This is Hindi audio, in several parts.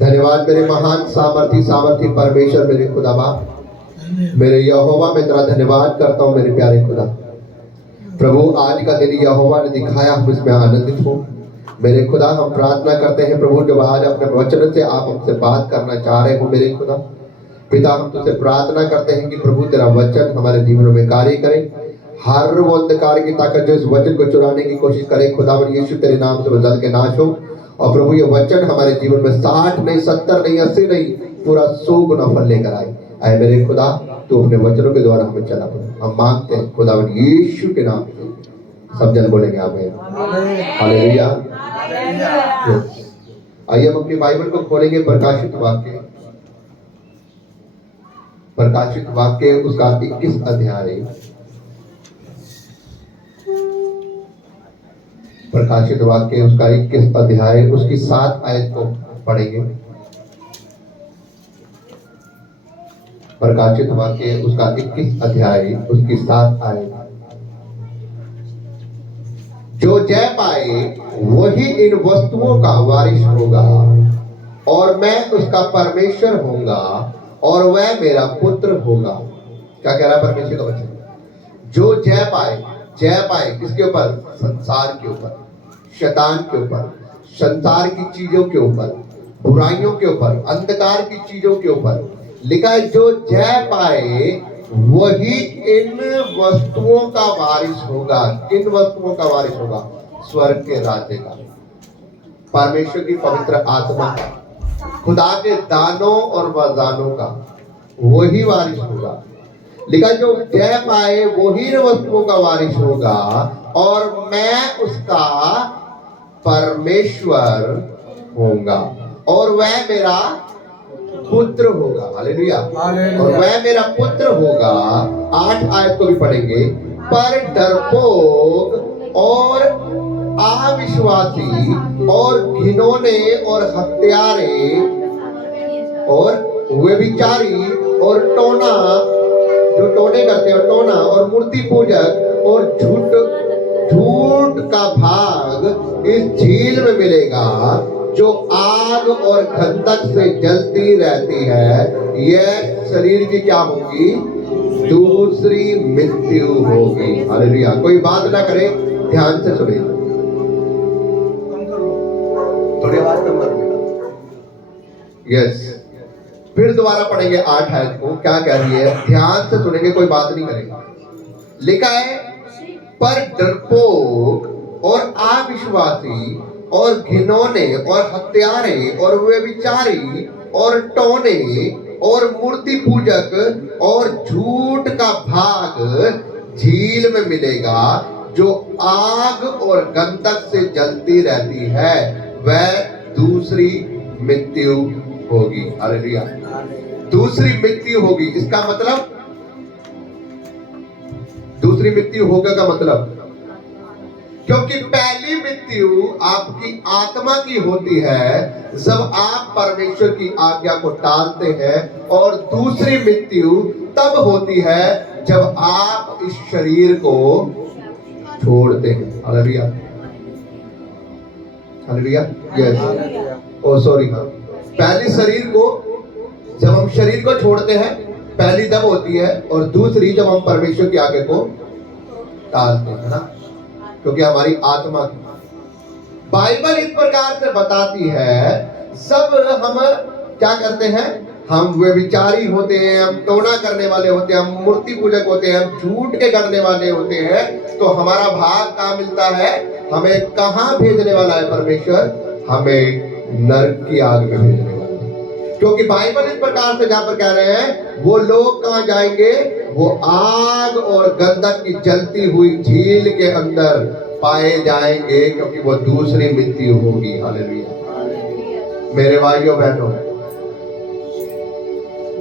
धन्यवाद मेरे महान सामर्थी परमेश्वर, मेरे खुदा बाप, मेरे यहोवा, मैं तेरा धन्यवाद करता हूँ मेरे प्यारे खुदा प्रभु। आज का दिन यहोवा ने दिखाया, हम इसमें आनंदित हो मेरे खुदा। हम प्रार्थना करते हैं प्रभु, जब आज अपने वचन से आप हमसे बात करना चाह रहे हो मेरे खुदा पिता, हम तुझसे प्रार्थना करते हैं कि प्रभु तेरा वचन हमारे जीवन में कार्य करे। हर वो अंधकार की ताकत जो इस वचन को चुराने की कोशिश करे खुदावन यीशु तेरे नाम से बदल के नाश हो। और प्रभु ये वचन हमारे जीवन में 60 नहीं 70 नहीं 80 नहीं पूरा 100 गुना फल लेकर आए। आए मेरे खुदा, तू अपने वचनों के द्वारा हमें चला पड़े, हम मांगते हैं खुदावन यीशु के नाम से। सब जन बोलेंगे आमीन, हालेलुया। आइए हम अपनी बाइबल को खोलेंगे प्रकाशित वाक्य उसका 21 अध्याय। प्रकाशित वाक्य उसका 21 अध्याय उसकी 7 आयत को पढ़ेंगे। प्रकाशित वाक्य उसका 21 अध्याय उसकी 7 आयत। जो जय पाए वही इन वस्तुओं का वारिस होगा, और मैं उसका परमेश्वर होऊंगा और वह मेरा पुत्र होगा। क्या कह रहा है परमेश्वर का वचन? जो जय पाए किसके ऊपर? संसार के ऊपर, शैतान के ऊपर, संसार की चीजों के ऊपर, बुराइयों के ऊपर, अंधकार की चीजों के ऊपर लिखा है। जो जय पाए वही इन वस्तुओं का वारिस होगा। किन वस्तुओं का वारिस होगा? स्वर्ग के राज्य का, परमेश्वर की पवित्र आत्मा का, खुदा के दानों और वरदानों का, वही वारिस होगा। लिखा जो जय पाए वही इन वस्तुओं का वारिस होगा, और मैं उसका परमेश्वर होऊंगा और वह मेरा पुत्र होगा। हालेलुया। और वह मेरा पुत्र होगा। 8 आयत को भी पढ़ेंगे। पर डरपोक और अविश्वासी और घिनौने और हत्यारे और व्यभिचारी और टोना, जो टोने करते हैं, टोना और मूर्ति पूजक और झूठ का भाग इस झील में मिलेगा, जो आग और गंधक से जलती रहती है। यह शरीर की क्या होगी? दूसरी मृत्यु होगी। हालेलुया। कोई बात ना करे, ध्यान से सुने। थोड़ी आवाज कम कर। यस, फिर दोबारा पढ़ेंगे 8 आयत को। क्या कह रही है? ध्यान से सुनेंगे, कोई बात नहीं करेगा। लिखा है पर डरपोक और अविश्वासी और घिनौने और हत्यारे और व्यभिचारी और टोने और मूर्ति पूजक और झूठ का भाग झील में मिलेगा, जो आग और गंधक से जलती रहती है। वह दूसरी मृत्यु होगी। हालेलुया। दूसरी मृत्यु होगी। इसका मतलब दूसरी मृत्यु होगा का मतलब, क्योंकि पहली मृत्यु आपकी आत्मा की होती है जब आप परमेश्वर की आज्ञा को टालते हैं, और दूसरी मृत्यु तब होती है जब आप इस शरीर को छोड़ते हैं। हालेलुया। हालेलुया। यस। ओ सॉरी, पहली शरीर को, जब हम शरीर को छोड़ते हैं पहली तब होती है, और दूसरी जब हम परमेश्वर की आज्ञा को टालते हैं ना, क्योंकि हमारी आत्मा की। बाइबल इस प्रकार से बताती है, सब हम क्या करते हैं? हम व्यभिचारी होते हैं, हम टोना करने वाले होते हैं, हम मूर्ति पूजक होते हैं, हम झूठ के करने वाले होते हैं, तो हमारा भाग कहाँ मिलता है? हमें कहाँ भेजने वाला है परमेश्वर? हमें नरक की आग में भेजने वाला है। क्योंकि बाइबल इस प्रकार से जहां पर कह रहे हैं, वो लोग कहाँ जाएंगे? वो आग और गंधक की जलती हुई झील के अंदर पाए जाएंगे, क्योंकि वो दूसरी मृत्यु होगी। हालेलुया। मेरे भाइयों बहनों,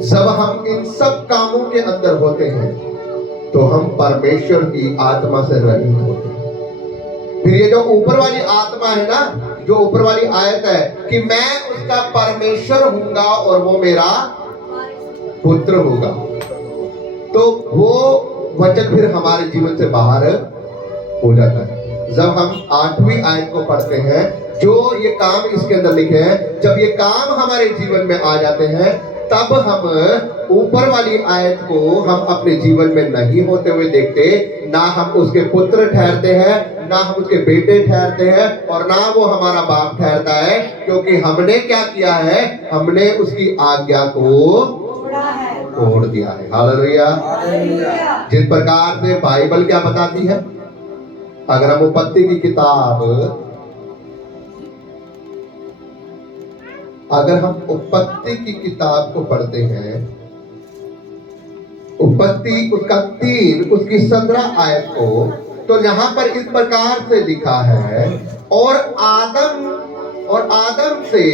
जब हम इन सब कामों के अंदर होते हैं तो हम परमेश्वर की आत्मा से रहित होते हैं। फिर ये जो ऊपर वाली आत्मा है ना, जो ऊपर वाली आयत है कि मैं उसका परमेश्वर होऊंगा और वो मेरा पुत्र होगा, तो वो वचन फिर हमारे जीवन से बाहर हो जाता है। जब हम 8वीं आयत को पढ़ते हैं, जो ये काम इसके अंदर लिखे हैं, जब ये काम हमारे जीवन में आ जाते हैं तब हम ऊपर वाली आयत को हम अपने जीवन में नहीं होते हुए देखते, ना हम उसके पुत्र ठहरते हैं, ना हम उसके बेटे ठहरते हैं, और ना वो हमारा बाप ठहरता है, क्योंकि हमने क्या किया है, हमने उसकी आज्ञा को तोड़ दिया है। हालेलुया। जिस प्रकार से बाइबल क्या बताती है, अगर हम उत्पत्ति की किताब, अगर हम उत्पत्ति की किताब को पढ़ते हैं, उत्पत्ति उसका 3 उसकी 17 आयत को, तो यहां पर इस प्रकार से लिखा है, और आदम से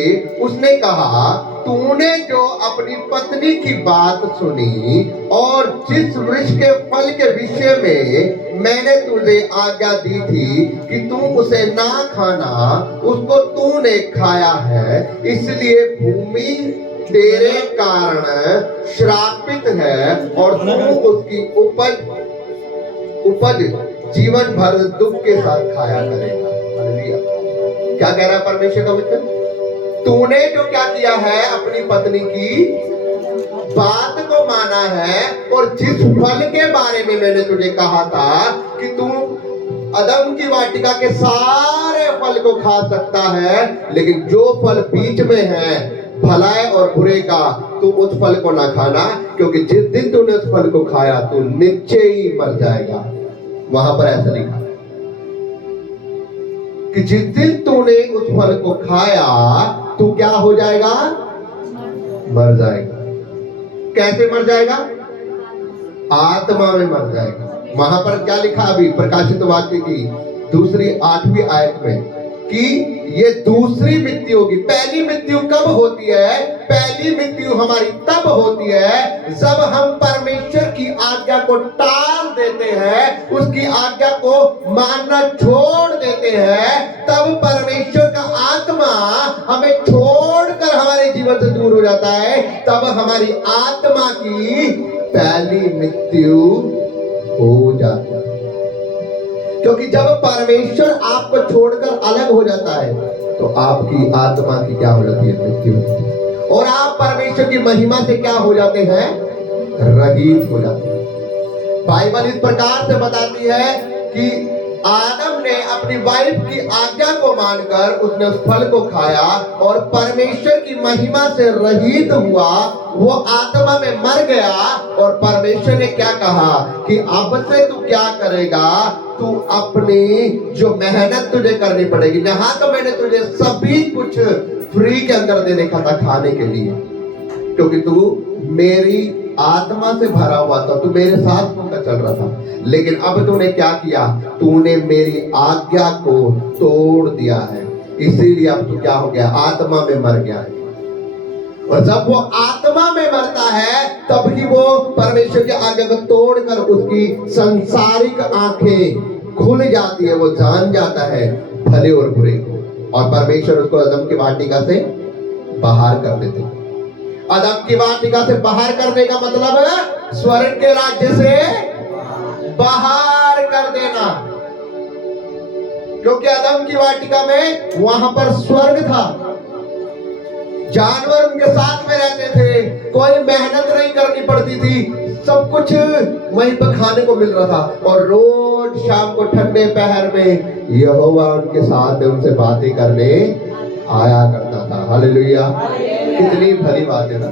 उसने कहा, तूने जो अपनी पत्नी की बात सुनी और जिस वृक्ष के फल के विषय में मैंने तुझे आज्ञा दी थी कि तू उसे ना खाना, उसको तूने खाया है, इसलिए भूमि तेरे कारण श्रापित है, और तू उसकी उपज जीवन भर दुख के साथ खाया करेगा। हालेलुया। क्या कह रहा है परमेश्वर का वचन? तूने जो क्या किया है, अपनी पत्नी की बात को माना है, और जिस फल के बारे में मैंने तुझे कहा था कि तू अदम की वाटिका के सारे फल को खा सकता है, लेकिन जो फल बीच में है भलाई और बुरे का, तू उस फल को ना खाना, क्योंकि जिस दिन तूने उस फल को खाया तू निश्चय ही मर जाएगा। वहां पर ऐसा लिखा कि जिस दिन तूने उस फल को खाया तू क्या हो जाएगा, मर जाएगा। कैसे मर जाएगा? आत्मा में मर जाएगा। वहां पर क्या लिखा अभी प्रकाशित वाक्य की 8वीं आयत में कि ये दूसरी मृत्यु होगी। पहली मृत्यु कब होती है? पहली मृत्यु हमारी तब होती है जब हम परमेश्वर की आज्ञा को टाल देते हैं, उसकी आज्ञा को मानना छोड़ देते हैं, तब परमेश्वर का आत्मा हमें छोड़कर हमारे जीवन से दूर हो जाता है, तब हमारी आत्मा की पहली मृत्यु हो जाती है। क्योंकि जब परमेश्वर आपको छोड़कर अलग हो जाता है तो आपकी आत्मा की क्या हो जाती है? मृत्यु। और आप परमेश्वर की महिमा से क्या हो जाते हैं? रहित हो जाते हैं। बाइबल इस प्रकार से बताती है कि आदम ने अपनी वाइफ की आज्ञा को मानकर उसने उस फल को खाया और परमेश्वर की महिमा से रहित हुआ, वो आत्मा में मर गया। और परमेश्वर ने क्या कहा कि अब से तू क्या करेगा, तू अपनी जो मेहनत तुझे करनी पड़ेगी। यहाँ तो मैंने तुझे सभी कुछ फ्री के अंदर देने का था खाने के लिए, क्योंकि तू मेरी आत्मा से भरा हुआ था, तू मेरे साथ होकर चल रहा था। लेकिन अब तूने क्या किया? तूने मेरी आज्ञा को तोड़ दिया है, इसीलिए अब तू क्या हो गया? आत्मा में मर गया है। और जब वो आत्मा में मरता है तब ही वो परमेश्वर की आज्ञा को तोड़कर उसकी संसारिक आंखें खुल जाती है, वो जान जाता है भले और बुरे को। और परमेश्वर उसको अदम की वाटिका से बाहर कर देते। अदम की वाटिका से बाहर करने का मतलब है स्वर्ग के राज्य से बाहर कर देना। क्योंकि अदम की वाटिका में वहां पर स्वर्ग था, जानवर उनके साथ में रहते थे, कोई मेहनत नहीं करनी पड़ती थी, सब कुछ वहीं पर खाने को मिल रहा था। और रोज शाम को ठंडे पहर में यहोवा उनके साथ में उनसे बातें करने आया करता था। हालेलुया। कितनी भली बात है ना।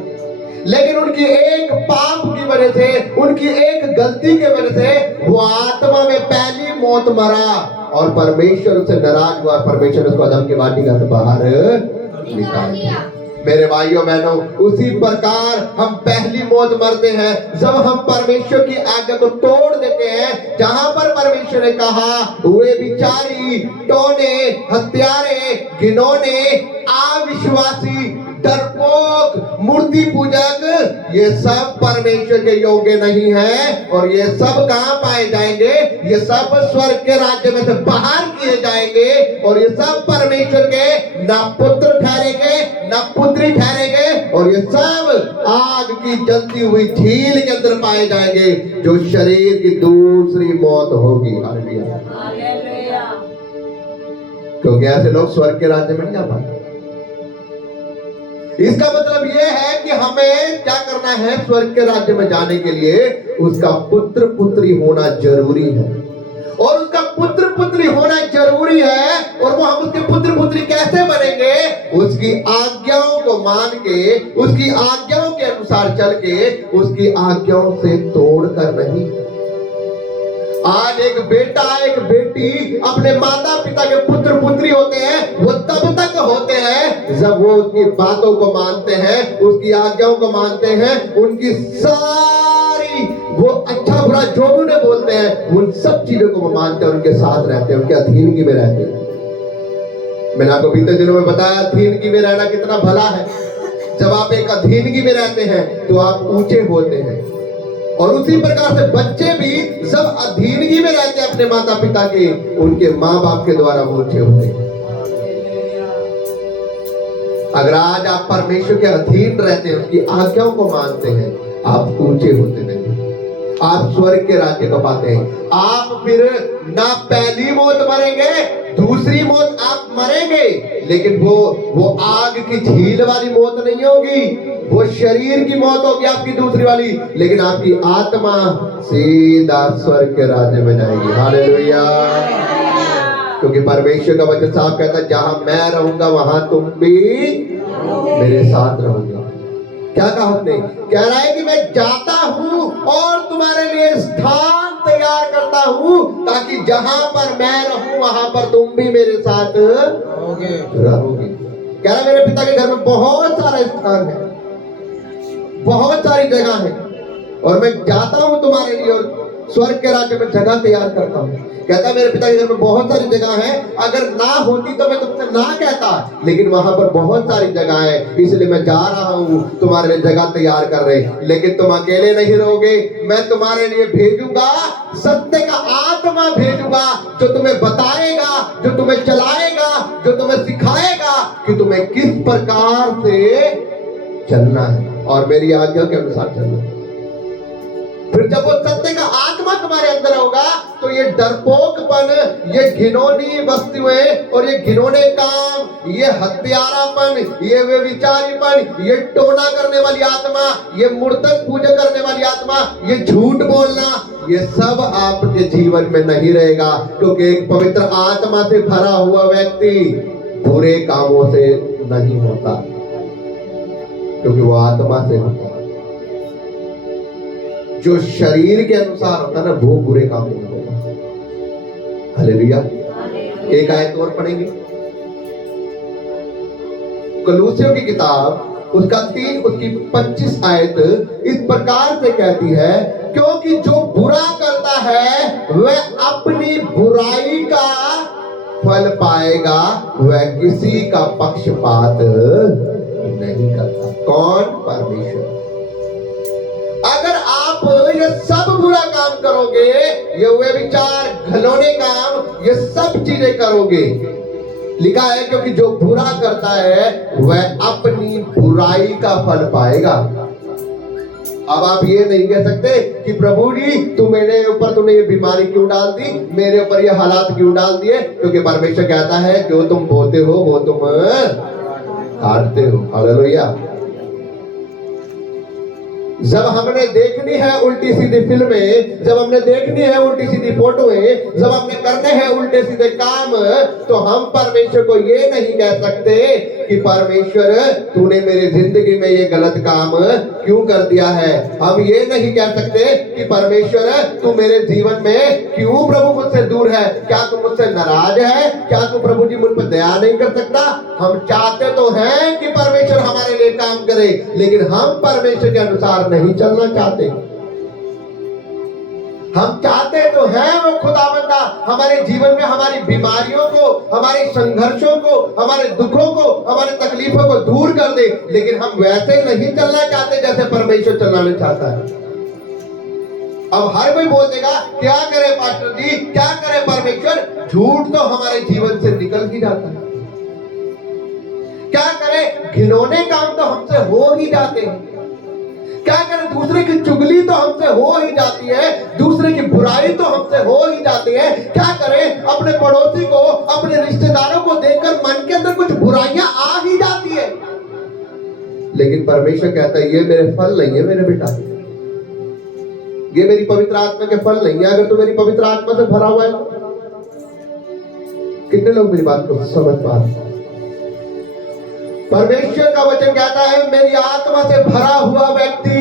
लेकिन उनकी एक पाप की वजह से, उनकी एक गलती के वजह से वो आत्मा में पहली मौत मरा और परमेश्वर उससे नाराज हुआ। परमेश्वर उसको अदम की वाटिका से बाहर निकाल दिया। मेरे भाइयों बहनों, उसी प्रकार हम पहली मौत मरते हैं जब हम परमेश्वर की आज्ञा को तोड़ देते हैं। जहां पर परमेश्वर ने कहा वे विचारी, टोने, हत्यारे, घिनौने, अविश्वासी, डरपोक, मूर्ति पूजक, ये सब परमेश्वर के योग्य नहीं है। और ये सब कहां पाए जाएंगे? ये सब स्वर्ग के राज्य में से बाहर किए जाएंगे। और ये सब परमेश्वर के ना पुत्र ठहरेंगे ना पुत्री ठहरेंगे, और ये सब आग की जलती हुई झील के अंदर पाए जाएंगे, जो शरीर की दूसरी मौत होगी। हालेलुया। क्योंकि ऐसे लोग स्वर्ग के राज्य में नहीं जा पाते। इसका मतलब यह है कि हमें क्या करना है, स्वर्ग के राज्य में जाने के लिए उसका पुत्र पुत्री होना जरूरी है। और उसका पुत्र पुत्री होना जरूरी है। और वो हम उसके पुत्र पुत्री कैसे बनेंगे? उसकी आज्ञाओं को मान के, उसकी आज्ञाओं के अनुसार चल के, उसकी आज्ञाओं से तोड़कर नहीं। आज एक बेटा एक बेटी अपने माता पिता के पुत्र पुत्री होते हैं, वो तब तक होते हैं जब वो उसकी बातों को मानते हैं, उसकी आज्ञाओं को मानते हैं, उनकी सारी वो अच्छा बुरा जो भी उन्हें बोलते हैं उन सब चीजों को वो मानते हैं, उनके साथ रहते हैं, उनके अधीनगी में रहते हैं। मैंने आपको बीते दिनों में बताया अधीनगी में रहना कितना भला है। जब आप एक अधीनगी में रहते हैं तो आप ऊंचे होते हैं। और उसी प्रकार से बच्चे भी जब अधीनगी में रहते हैं अपने माता पिता के, उनके माँ बाप के द्वारा वो ऊंचे होते हैं। अगर आज आप परमेश्वर के अधीन रहते हैं, उसकी आज्ञाओं को मानते हैं, आप ऊंचे होते नहीं, आप स्वर्ग के राज्य को पाते हैं। आप फिर ना पहली मौत मरेंगे, दूसरी मौत आप मरेंगे, लेकिन वो आग की झील वाली मौत नहीं होगी, वो शरीर की मौत होगी आपकी दूसरी वाली, लेकिन आपकी आत्मा सीधा स्वर्ग के राज्य में जाएगी। हालेलुया। क्योंकि परमेश्वर का वचन साफ कहता है, जहां मैं रहूंगा वहां तुम भी मेरे साथ रहोगे। क्या कहा उसने? कह रहा है कि मैं जाता हूं और तुम्हारे लिए स्थान तैयार करता हूं, ताकि जहां पर मैं रहूं वहां पर तुम भी मेरे साथ रहोगे। कह रहा है मेरे पिता के घर में बहुत सारा स्थान है, बहुत सारी जगह है, और मैं जाता हूं तुम्हारे लिए और स्वर्ग के राज्य में जगह तैयार करता हूं। कहता है मेरे पिता के घर में बहुत सारी जगह है, अगर ना होती तो मैं तुमसे ना कहता, लेकिन वहां पर बहुत सारी जगह है, इसलिए मैं जा रहा हूं तुम्हारे लिए जगह तैयार कर रहे। लेकिन तुम अकेले नहीं रहोगे, मैं तुम्हारे लिए भेजूंगा सत्य का आत्मा भेजूंगा, जो तुम्हें बताएगा, जो तुम्हें चलाएगा, जो तुम्हें सिखाएगा कि तुम्हें किस प्रकार से चलना है और मेरी आज्ञा के अनुसार चलना है। फिर जब वो सत्य का आत्मा तुम्हारे अंदर होगा तो ये डरपोकपन, ये घिनौनी वस्तुएं और ये घिनौने काम, ये हत्यारापन, ये व्यभिचारीपन, ये टोना करने वाली आत्मा, ये मूर्तक पूजा करने वाली आत्मा, ये झूठ बोलना, ये सब आपके जीवन में नहीं रहेगा। क्योंकि एक पवित्र आत्मा से भरा हुआ व्यक्ति बुरे कामों से नहीं होता, क्योंकि वो आत्मा से होता है। जो शरीर के अनुसार होता है ना, वो बुरे काम नहीं होगा। हालेलुया। एक आयत और पढ़ेंगे, कलूसियों की किताब उसका 3 उसकी 25 आयत इस प्रकार से कहती है, क्योंकि जो बुरा करता है वह अपनी बुराई का फल पाएगा, वह किसी का पक्षपात नहीं करता। कौन? परमेश्वर। अगर आप ये सब बुरा काम करोगे, ये व्यभिचार, घिनौने काम, ये सब चीजें करोगे, लिखा है क्योंकि जो बुरा करता है वह अपनी बुराई का फल पाएगा। अब आप ये नहीं कह सकते कि प्रभु जी तू मेरे ऊपर तूने ये बीमारी क्यों डाल दी, मेरे ऊपर ये हालात क्यों डाल दिए, क्योंकि परमेश्वर कहता है जो तुम बोते हो वो तुम काटते हो। हालेलुया। जब हमने देखनी है उल्टी सीधी फिल्में, जब हमने देखनी है उल्टी सीधी फोटोएं, जब हमने करने हैं उल्टे सीधे काम, तो हम परमेश्वर को ये नहीं कह सकते कि परमेश्वर तूने मेरी जिंदगी में ये गलत काम क्यों कर दिया है। हम ये नहीं कह सकते कि परमेश्वर तू मेरे जीवन में क्यों प्रभु मुझसे दूर है, क्या तू मुझसे नाराज है, क्या तू प्रभु जी मुझ पर दया नहीं कर सकता। हम चाहते तो हैं कि परमेश्वर हमारे लिए काम करे, लेकिन हम परमेश्वर के अनुसार नहीं चलना चाहते। हम चाहते तो हैं वो खुदाबंदा हमारे जीवन में हमारी बीमारियों को, हमारे संघर्षों को, हमारे दुखों को, हमारे तकलीफों को दूर कर दे, लेकिन हम वैसे नहीं चलना चाहते जैसे परमेश्वर चलाना चाहता है। अब हर कोई बोल देगा क्या करे पास्टर जी, क्या करे परमेश्वर, झूठ तो हमारे जीवन से निकल ही जाता है। क्या करे, घिनौने काम तो हमसे हो ही जाते हैं। क्या करें, दूसरे की चुगली तो हमसे हो ही जाती है, दूसरे की बुराई तो हमसे हो ही जाती है। क्या करें, अपने पड़ोसी को, अपने रिश्तेदारों को देखकर मन के अंदर कुछ बुराइयां आ ही जाती है। लेकिन परमेश्वर कहता है ये मेरे फल नहीं है मेरे बेटा, ये मेरी पवित्र आत्मा के फल नहीं है। अगर तू मेरी पवित्र आत्मा से भरा हुआ है, कितने लोग मेरी बात को समझ पा रहे? परमेश्वर का वचन कहता है मेरी आत्मा से भरा हुआ व्यक्ति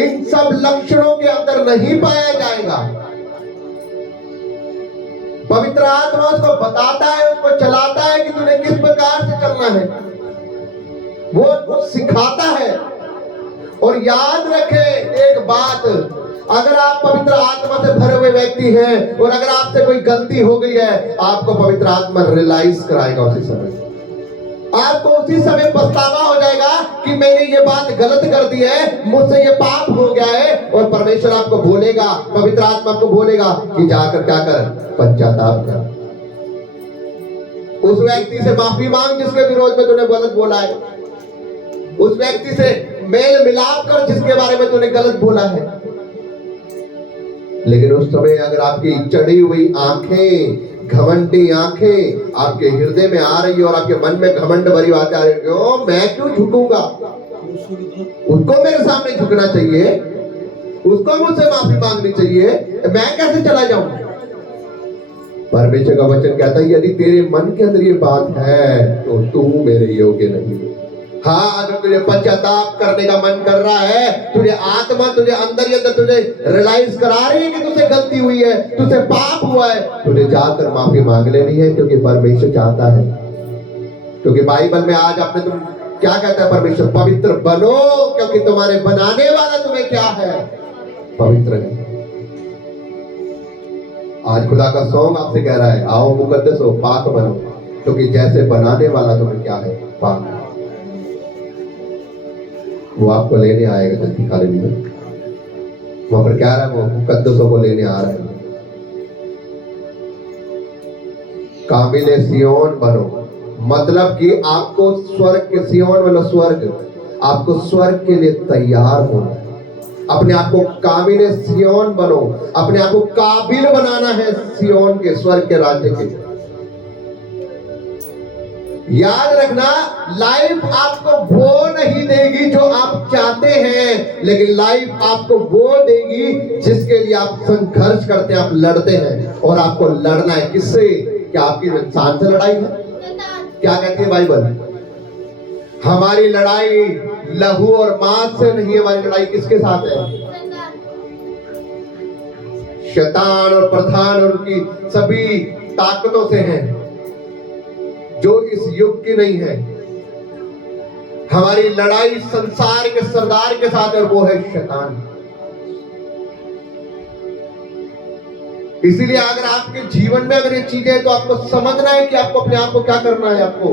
इन सब लक्षणों के अंदर नहीं पाया जाएगा। पवित्र आत्मा उसको बताता है, उसको चलाता है कि तुझे किस प्रकार से चलना है, वो सिखाता है। और याद रखे एक बात, अगर आप पवित्र आत्मा से भरे हुए व्यक्ति हैं और अगर आपसे कोई गलती हो गई है, आपको पवित्र आत्मा रियलाइज कराएगा उसी समय। आपको उसी समय पछतावा हो जाएगा कि मैंने ये बात गलत कर दी है, मुझसे ये पाप हो गया है। और परमेश्वर आपको बोलेगा, पवित्र आत्मा आपको बोलेगा कि जाकर क्या कर, पश्चाताप कर। उस व्यक्ति से माफी मांग जिसके विरोध में तूने गलत बोला है, उस व्यक्ति से मेल मिलाप कर जिसके बारे में तूने गलत बोला है। लेकिन उस समय अगर आपकी चढ़ी हुई आंखें, घमंडी आंखें आपके हृदय में आ रही है और आपके मन में घमंड भरी बातें आ रही है, क्यों मैं क्यों झुकूंगा, उसको मेरे सामने झुकना चाहिए, उसको मुझसे माफी मांगनी चाहिए, मैं कैसे चला जाऊं? परमेश्वर का वचन कहता है यदि तेरे मन के अंदर ये बात है तो तू मेरे योग्य नहीं है। हाँ, अगर तुझे पश्चाताप करने का मन कर रहा है, तुझे आत्मा तुझे अंदर ही अंदर तुझे रियलाइज करा रही है कि तुझसे गलती हुई है, तुझसे पाप हुआ है, तुझे जाकर माफी मांग लेनी है, क्योंकि परमेश्वर चाहता है। क्योंकि बाइबल में आज आपने तुम क्या कहता है परमेश्वर, पवित्र बनो क्योंकि तुम्हारे बनाने वाला तुम्हें क्या है, पवित्र है। आज खुदा का सॉन्ग आपसे कह रहा है आओ मुकद्दस हो, पाक बनो, क्योंकि जैसे बनाने वाला तुम्हें क्या है, पाक है। वो आपको लेने आएगा जल्दी काले में, वहां पर क्या रहा है, वो मुकद्दसों को लेने आ रहा है। काबिले सियोन बनो, मतलब कि आपको स्वर्ग के, सियोन वाला स्वर्ग, आपको स्वर्ग के लिए तैयार होना है। अपने आप को काबिले सियोन बनो, अपने आप को काबिल बनाना है सियोन के, स्वर्ग के राज्य के। याद रखना, लाइफ आपको वो नहीं देगी जो आप चाहते हैं, लेकिन लाइफ आपको वो देगी जिसके लिए आप संघर्ष करते हैं, आप लड़ते हैं। और आपको लड़ना है किससे? क्या आपकी इंसान से लड़ाई है? क्या कहती है बाइबल? हमारी लड़ाई लहू और मांस से नहीं, हमारी लड़ाई किसके साथ है? शैतान और प्रधान और उनकी सभी ताकतों से है जो इस युग की नहीं है। हमारी लड़ाई संसार के सरदार के साथ है और वो है शैतान। इसीलिए अगर आपके जीवन में अगर ये चीजें हैं तो आपको समझना है कि आपको अपने आप को क्या करना है, आपको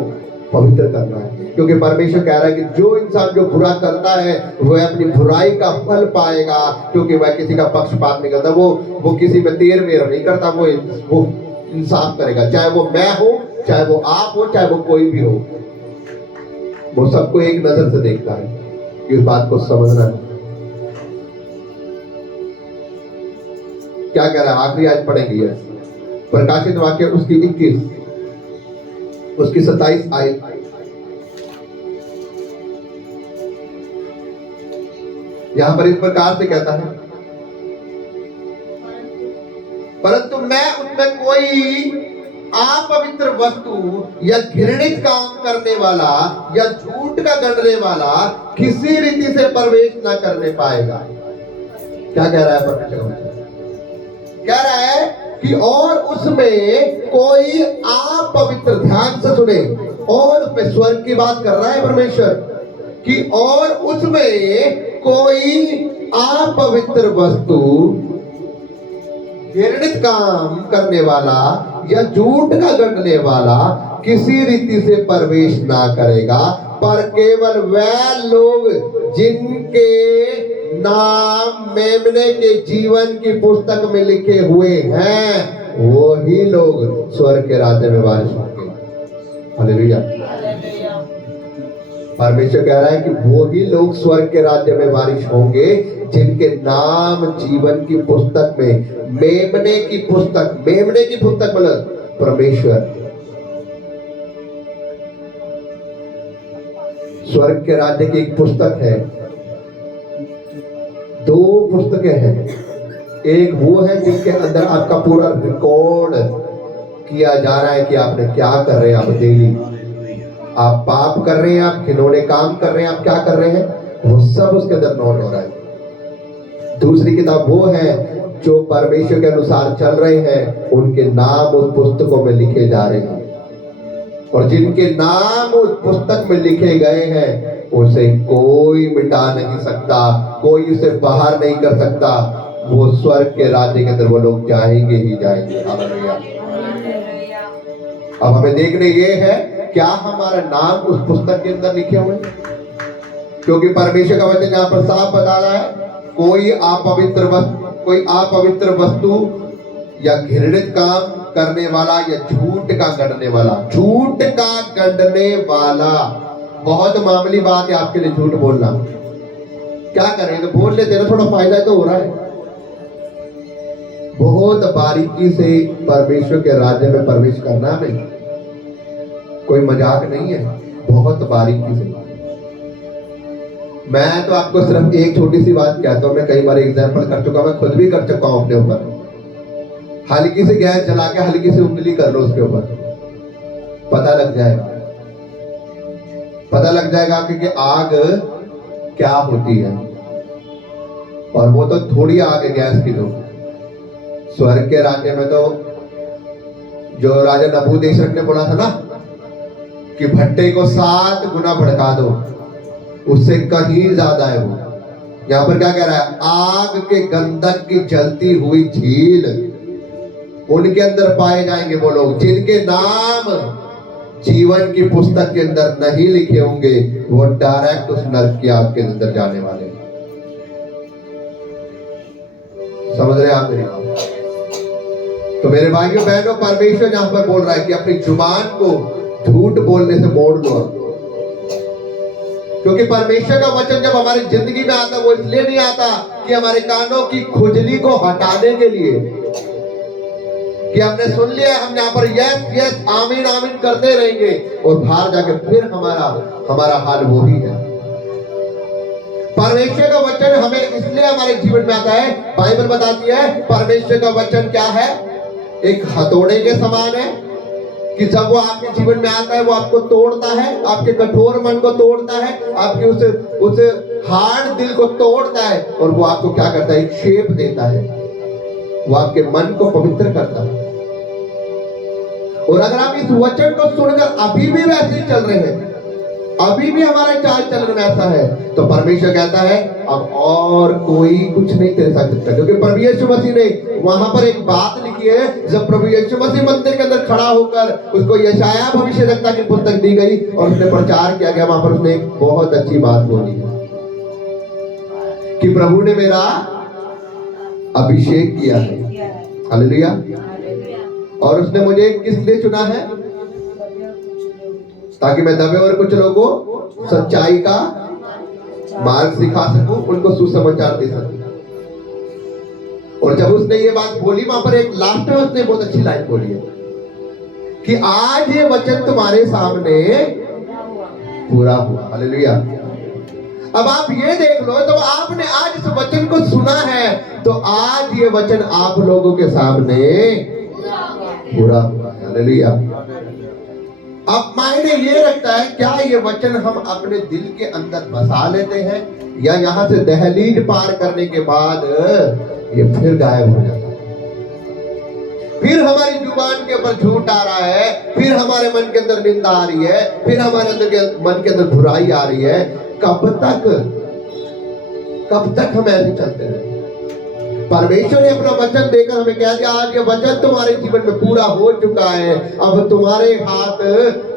पवित्र करना है। क्योंकि परमेश्वर कह रहा है कि जो इंसान जो बुरा करता है वह अपनी बुराई का फल पाएगा, क्योंकि वह किसी का पक्षपात नहीं करता, वो किसी में तेर मेर नहीं करता, वो इंसाफ करेगा। चाहे वो मैं हो, चाहे वो आप हो, चाहे वो कोई भी हो, वो सबको एक नजर से देखता है। इस बात को समझना है। क्या कह रहा है? आखिरी आज पढ़ेंगे प्रकाशित वाक्य उसकी 21, उसकी 27 आयत। यहां पर इस प्रकार से कहता है, परंतु मैं उसमें कोई अपवित्र वस्तु या घृणित काम करने वाला या झूठ का गढ़ने वाला किसी रीति से प्रवेश न करने पाएगा। क्या कह रहा है परमेश्वर? कह रहा है कि और उसमें कोई अपवित्र, ध्यान से सुने, और उसमें स्वर्ग की बात कर रहा है परमेश्वर कि और उसमें कोई अपवित्र वस्तु, घृणित काम करने वाला या झूठ का गढ़ने वाला किसी रीति से प्रवेश ना करेगा, पर केवल वह लोग जिनके नाम मेमने के जीवन की पुस्तक में लिखे हुए हैं वो ही लोग स्वर्ग के राज्य में वारिस होंगे। हालेलुया। परमेश्वर कह रहा है कि वो ही लोग स्वर्ग के राज्य में वारिस होंगे जिनके नाम जीवन की पुस्तक में, मेमने की पुस्तक, मेमने की पुस्तक मतलब परमेश्वर, स्वर्ग के राज्य की एक पुस्तक है। दो पुस्तकें हैं, एक वो है जिनके अंदर आपका पूरा रिकॉर्ड किया जा रहा है कि आपने क्या कर रहे हैं, आप डेली आप पाप कर रहे हैं, आप घिनौने काम कर रहे हैं, आप क्या कर रहे हैं, वो सब उसके अंदर नोट हो रहा है। दूसरी किताब वो है जो परमेश्वर के अनुसार चल रहे हैं, उनके नाम उस पुस्तकों में लिखे जा रहे हैं, और जिनके नाम उस पुस्तक में लिखे गए हैं उसे कोई मिटा नहीं सकता, कोई उसे बाहर नहीं कर सकता। वो स्वर्ग के राज्य के अंदर वो लोग जाएंगे ही जाएंगे। हालेलुया। अब हमें देखने ये है क्या हमारा नाम उस पुस्तक के अंदर लिखे हुए, क्योंकि परमेश्वर का वचन यहाँ पर साफ बता रहा है, कोई अपवित्र वस्तु या घृणित काम करने वाला या झूठ का गढ़ने वाला, झूठ का गढ़ने वाला, बहुत मामूली बात है आपके लिए झूठ बोलना। क्या करें, तो बोल लेते ना, थोड़ा फायदा तो हो रहा है। बहुत बारीकी से परमेश्वर के राज्य में प्रवेश करना में कोई मजाक नहीं है, बहुत बारीकी से। मैं तो आपको सिर्फ एक छोटी सी बात कहता हूं, मैं कई बार एग्जाम्पल कर चुका, मैं खुद भी कर चुका हूं अपने ऊपर। हल्की से गैस जला के हल्की से उंगली कर लो उसके ऊपर, पता लग जाएगा, पता लग जाएगा कि आग क्या होती है। और वो तो थोड़ी आग है गैस की। तो स्वर्ग के राज्य में तो जो राजा नबूकदनेस्सर ने बोला था ना कि भट्टे को 7 गुना भड़का दो, उससे कहीं ज्यादा है वो। यहां पर क्या कह रहा है, आग के गंधक की जलती हुई झील, उनके अंदर पाए जाएंगे वो लोग जिनके नाम जीवन की पुस्तक के अंदर नहीं लिखे होंगे, वो डायरेक्ट उस नरक की आग के अंदर जाने वाले। समझ रहे आप मेरी बात? तो मेरे भाइयों बहनों, परमेश्वर यहां पर बोल रहा है कि अपनी जुबान को झूठ बोलने से मोड़ लो, क्योंकि परमेश्वर का वचन जब हमारी जिंदगी में आता, वो इसलिए नहीं आता कि हमारे कानों की खुजली को हटाने के लिए कि हमने सुन लिया, हम यहाँ पर यस यस आमीन आमीन करते रहेंगे और बाहर जाके फिर हमारा हाल वो ही है। परमेश्वर का वचन हमें इसलिए हमारे जीवन में आता है, बाइबल बताती है परमेश्वर का वचन क्या है, एक हथौड़े के समान है कि जब वो आपके जीवन में आता है वो आपको तोड़ता है, आपके कठोर मन को तोड़ता है, आपके उस हार्ड दिल को तोड़ता है, और वो आपको क्या करता है, एक शेप देता है, वो आपके मन को पवित्र करता है। और अगर आप इस वचन को सुनकर अभी भी वैसे ही चल रहे हैं, अभी भी हमारा चाल चलन वैसा है, तो परमेश्वर कहता है अब और कोई कुछ नहीं तेरे साथ सकता। क्योंकि प्रभु यीशु मसीह ने वहां पर एक बात लिखी है, जब प्रभु यीशु मसीह मंदिर के अंदर खड़ा होकर उसको यशायाह भविष्यद्वक्ता की पुस्तक दी गई और उसने प्रचार किया गया, वहां पर उसने एक बहुत अच्छी बात बोली है कि प्रभु ने मेरा अभिषेक किया है, हालेलुया, और उसने मुझे किस लिए चुना है, ताकि मैं दबे और कुछ लोगों को सच्चाई का मार्ग सिखा सकूं, उनको सुसमाचार दे सकूं। और जब उसने ये बात बोली, वहां पर एक लास्ट में उसने बहुत अच्छी लाइन बोली है कि आज ये वचन तुम्हारे सामने पूरा हुआ, हालेलुया। अब आप ये देख लो, तो आपने आज इस वचन को सुना है, तो आज ये वचन आप लोगों के सामने पूरा हुआ, हालेलुया। अब मायने ये रखता है, क्या ये वचन हम अपने दिल के अंदर बसा लेते हैं, या यहां से दहलीज पार करने के बाद ये फिर गायब हो जाता है। फिर हमारी जुबान के ऊपर झूठ आ रहा है, फिर हमारे मन के अंदर निंदा आ रही है, फिर हमारे मन के अंदर बुराई आ रही है। कब तक हम ऐसे चलते हैं? परमेश्वर ने अपना वचन देकर हमें कह दिया, आज ये वचन तुम्हारे जीवन में पूरा हो चुका है, अब तुम्हारे हाथ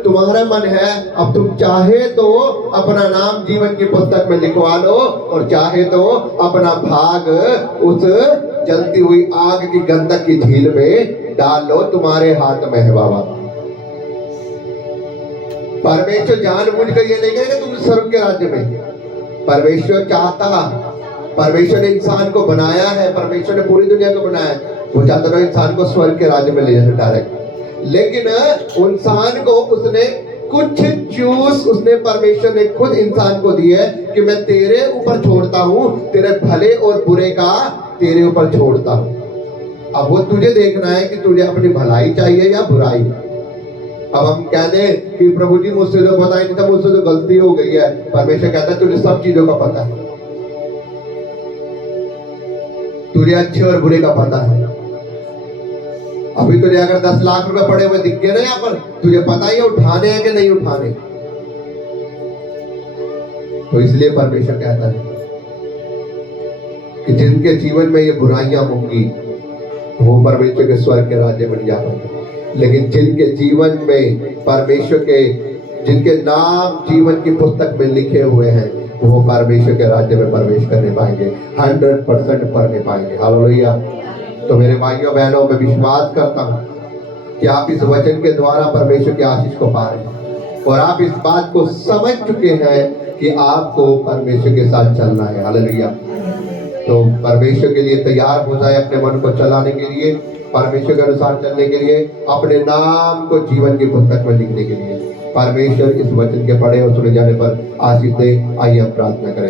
तुम्हारा मन है, अब तुम चाहे तो अपना नाम जीवन की पुस्तक में लिखवा लो, और चाहे तो अपना भाग उस जलती हुई आग की गंधक की झील में डाल लो, तुम्हारे हाथ में है बाबा। परमेश्वर जानबूझ कर ये नहीं कहेगा तुम स्वर्ग के राज्य में। परमेश्वर चाहता, परमेश्वर ने इंसान को बनाया है, परमेश्वर ने पूरी दुनिया को बनाया है, वो चाहता है इंसान को स्वर्ग के राज्य में ले जाए डायरेक्ट। लेकिन इंसान को उसने कुछ चूज, उसने परमेश्वर ने खुद इंसान को दी है कि मैं तेरे ऊपर छोड़ता हूं, तेरे भले और बुरे का तेरे ऊपर छोड़ता हूं। अब वो तुझे देखना है कि तुझे अपनी भलाई चाहिए या बुराई। अब हम कह दें कि प्रभु जी मुझसे तो पता ही नहीं था, मुझसे तो गलती हो गई है। परमेश्वर कहता है तुझे सब चीजों का पता है, तुझे अच्छे और बुरे का पता है। अभी तुझे अगर 10 लाख रुपए पड़े हुए दिख गए ना यहाँ पर, तुझे पता ही है उठाने हैं कि नहीं उठाने। तो इसलिए परमेश्वर कहता है कि जिनके जीवन में ये बुराइयां होंगी वो परमेश्वर के स्वर्ग के राज्य में नहीं जा पाएंगे। लेकिन जिनके जीवन में परमेश्वर के, जिनके नाम जीवन की पुस्तक में लिखे हुए हैं, वो परमेश्वर के राज्य में प्रवेश करने पाएंगे, 100% पढ़ने पाएंगे। हालेलुया। तो मेरे भाइयों बहनों, मैं विश्वास करता हूँ कि आप इस वचन के द्वारा परमेश्वर की आशीष को पा रहे हैं और आप इस बात को समझ चुके हैं कि आपको परमेश्वर के साथ चलना है। हालेलुया। तो परमेश्वर के लिए तैयार हो जाए, अपने मन को चलाने के लिए, परमेश्वर के अनुसार चलने के लिए, अपने नाम को जीवन की पुस्तक में लिखने के लिए। परमेश्वर इस वचन के पढ़े और सुने जाने पर आशीष दे। आइए हम प्रार्थना करें।